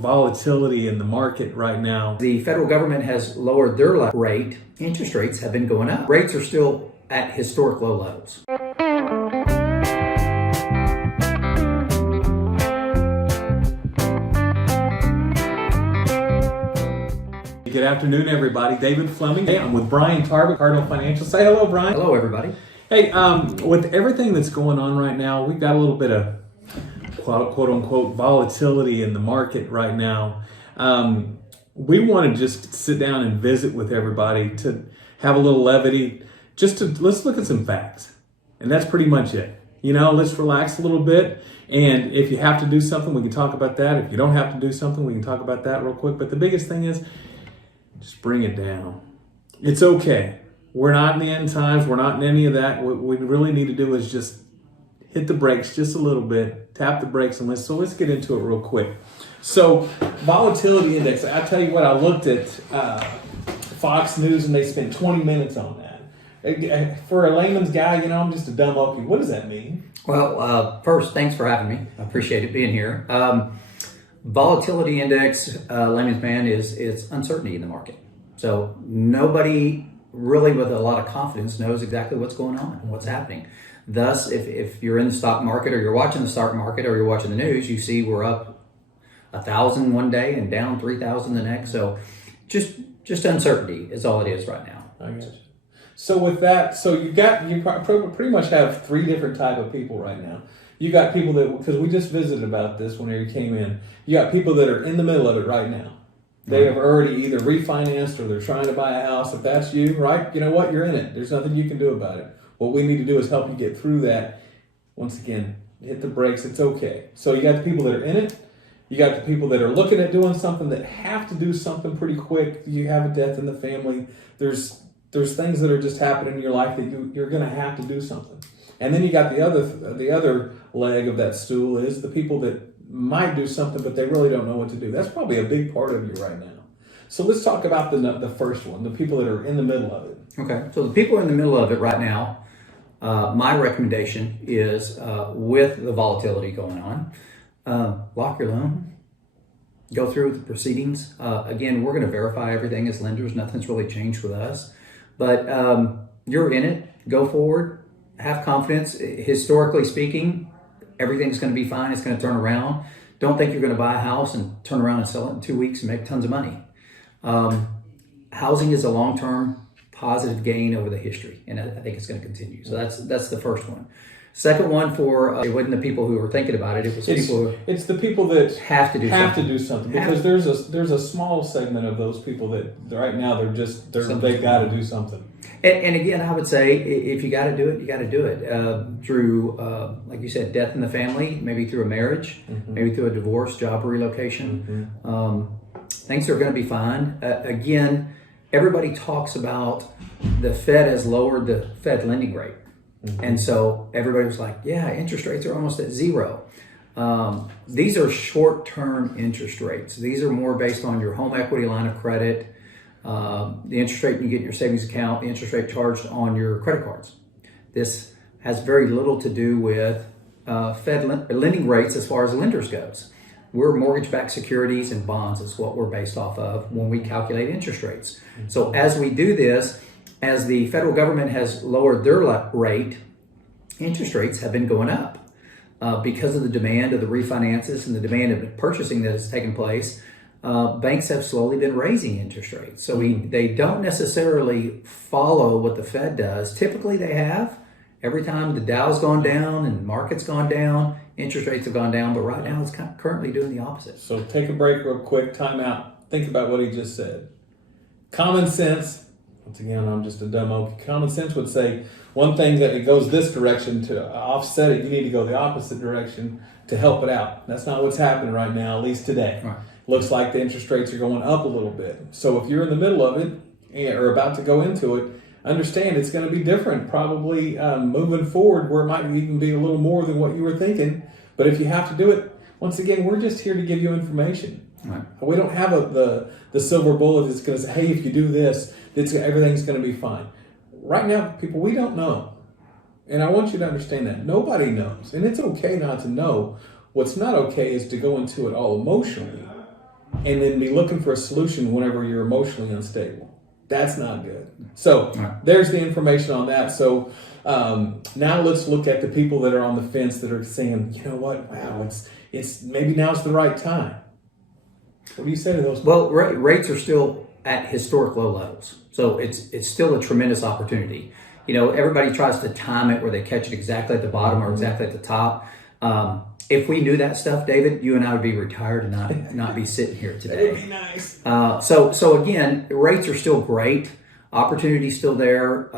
volatility in the market right now. The federal government has lowered their rate. Interest rates have been going up. Rates are still at historic low levels. Good afternoon, everybody. David Fleming. Hey, I'm with Bain Tarbit, Cardinal Financial. Say hello, Brian. Hello, everybody. Hey, with everything that's going on right now, we've got a little bit of quote unquote volatility in the market right now. We want to just sit down and visit with everybody to have a little levity. Let's look at some facts, and that's pretty much it. Let's relax a little bit. And if you have to do something, we can talk about that. If you don't have to do something, we can talk about that real quick. But the biggest thing is, just bring it down. It's okay. We're not in the end times. We're not in any of that. What we really need to do is just hit the brakes just a little bit, tap the brakes, and let's get into it real quick. So, volatility index. I tell you what, I looked at Fox News and they spent 20 minutes on that. For a layman's guy, I'm just a dumb okie. What does that mean? Well, first, thanks for having me. I appreciate it being here. Volatility index, layman's man, is uncertainty in the market. So nobody really with a lot of confidence knows exactly what's going on and what's happening. Thus, if you're in the stock market or you're watching the stock market or you're watching the news, you see we're up 1,000 one day and down 3,000 the next. So just uncertainty is all it is right now. I got you. So with that, you pretty much have three different type of people right now. You got people that, because we just visited about this when you came in, you got people that are in the middle of it right now. They have already either refinanced or they're trying to buy a house. If that's you, right, you know what, you're in it. There's nothing you can do about it. What we need to do is help you get through that. Once again, hit the brakes, it's okay. So you got the people that are in it. You got the people that are looking at doing something that have to do something pretty quick. You have a death in the family. There's things that are just happening in your life that you're going to have to do something. And then you got the other leg of that stool is the people that might do something, but they really don't know what to do. That's probably a big part of you right now. So let's talk about the first one, the people that are in the middle of it. Okay, so the people in the middle of it right now, my recommendation is with the volatility going on, lock your loan, go through the proceedings. Again, we're going to verify everything as lenders. Nothing's really changed with us. But you're in it, go forward. Have confidence. Historically speaking, everything's going to be fine. It's going to turn around. Don't think you're going to buy a house and turn around and sell it in 2 weeks and make tons of money. Housing is a long-term positive gain over the history, and I think it's going to continue. So that's the first one. Second one it wasn't the people who were thinking about it. It's the people that have to do something because there's a small segment of those people that right now they've got to do something. And again, I would say if you got to do it, you got to do it through, like you said, death in the family, maybe through a marriage, maybe through a divorce, job relocation. Things are going to be fine. Again, everybody talks about the Fed has lowered the Fed lending rate. And so everybody was like, yeah, interest rates are almost at zero. These are short-term interest rates. These are more based on your home equity line of credit, the interest rate you get in your savings account, the interest rate charged on your credit cards. This has very little to do with Fed lending rates as far as lenders goes. We're mortgage-backed securities and bonds is what we're based off of when we calculate interest rates. So as we do this, as the federal government has lowered their rate, interest rates have been going up because of the demand of the refinances and the demand of purchasing that has taken place. Banks have slowly been raising interest rates. So they don't necessarily follow what the Fed does. Typically they have. Every time the Dow's gone down and the market's gone down, interest rates have gone down. But right now it's currently doing the opposite. So take a break real quick, time out. Think about what he just said. Common sense. Once again, I'm just a dumb okie. Common sense would say one thing that it goes this direction to offset it, you need to go the opposite direction to help it out. That's not what's happening right now, at least today. Right. Looks like the interest rates are going up a little bit. So if you're in the middle of it or about to go into it, understand it's going to be different probably moving forward where it might even be a little more than what you were thinking. But if you have to do it, once again, we're just here to give you information. Right. We don't have the silver bullet that's going to say, hey, if you do this, everything's going to be fine. Right now, people, we don't know. And I want you to understand that. Nobody knows. And it's okay not to know. What's not okay is to go into it all emotionally and then be looking for a solution whenever you're emotionally unstable. That's not good. So there's the information on that. So now let's look at the people that are on the fence that are saying, you know what, wow, it's maybe now's the right time. What do you say to those people? Well, rates are still at historic low levels. So it's still a tremendous opportunity. You know, everybody tries to time it where they catch it exactly at the bottom or exactly at the top. If we knew that stuff, David, you and I would be retired and not be sitting here today. That would be nice. So again, rates are still great. Opportunity's still there.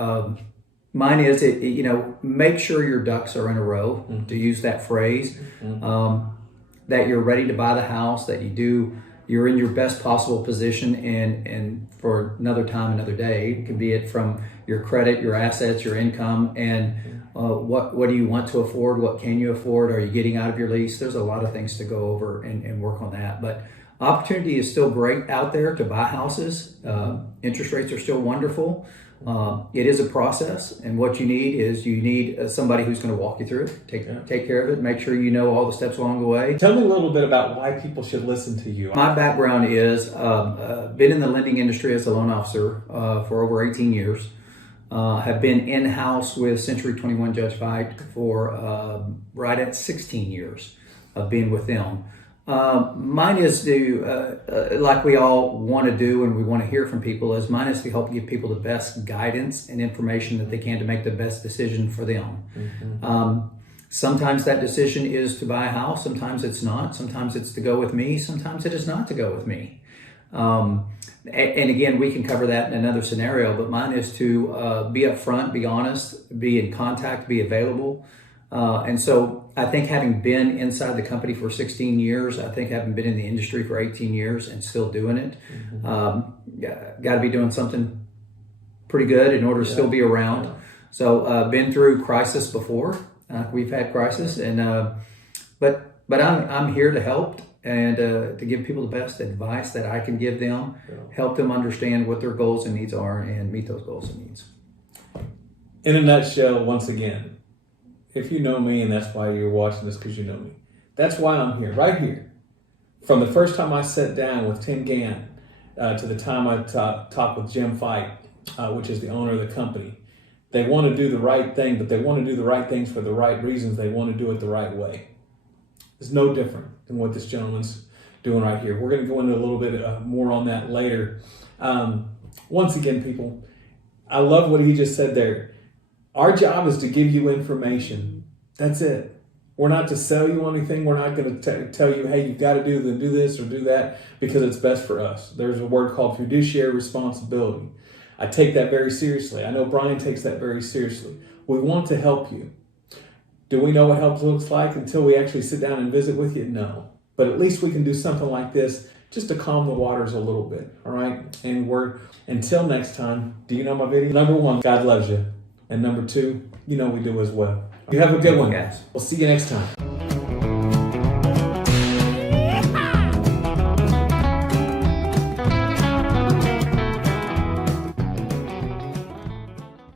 Mine is, you know, make sure your ducks are in a row, to use that phrase, that you're ready to buy the house, that you're in your best possible position, and for another time, another day, it could be it from your credit, your assets, your income, and what do you want to afford? What can you afford? Are you getting out of your lease? There's a lot of things to go over and work on that. But opportunity is still great out there to buy houses. Interest rates are still wonderful. It is a process, and what you need somebody who's going to walk you through it, take care of it, make sure you know all the steps along the way. Tell me a little bit about why people should listen to you. My background is been in the lending industry as a loan officer for over 18 years. Have been in-house with Century 21 Judge Fight for right at 16 years of being with them. Mine is to, like we all want to do and we want to hear from people, is mine is to help give people the best guidance and information that they can to make the best decision for them. Sometimes that decision is to buy a house, sometimes it's not, sometimes it's to go with me, sometimes it is not to go with me. And again, we can cover that in another scenario, but mine is to be upfront, be honest, be in contact, be available. And so I think having been inside the company for 16 years, I think having been in the industry for 18 years and still doing it, got to be doing something pretty good in order to still be around. So been through crisis before. We've had crisis, and but I'm here to help and to give people the best advice that I can give them, help them understand what their goals and needs are, and meet those goals and needs. In a nutshell, once again, if you know me, and that's why you're watching this, because you know me, that's why I'm here, right here. From the first time I sat down with Tim Gann to the time I talked with Jim Fight, which is the owner of the company, they want to do the right thing, but they want to do the right things for the right reasons. They want to do it the right way. It's no different than what this gentleman's doing right here. We're going to go into a little bit more on that later. Once again, people, I love what he just said there. Our job is to give you information. That's it. We're not to sell you anything. We're not going to tell you, hey, you've got to do this or do that because it's best for us. There's a word called fiduciary responsibility. I take that very seriously. I know Brian takes that very seriously. We want to help you. Do we know what help looks like until we actually sit down and visit with you? No. But at least we can do something like this just to calm the waters a little bit. All right? And until next time, do you know my video? Number 1, God loves you. And number 2, you know we do as well. You have a good one, guys. We'll see you next time.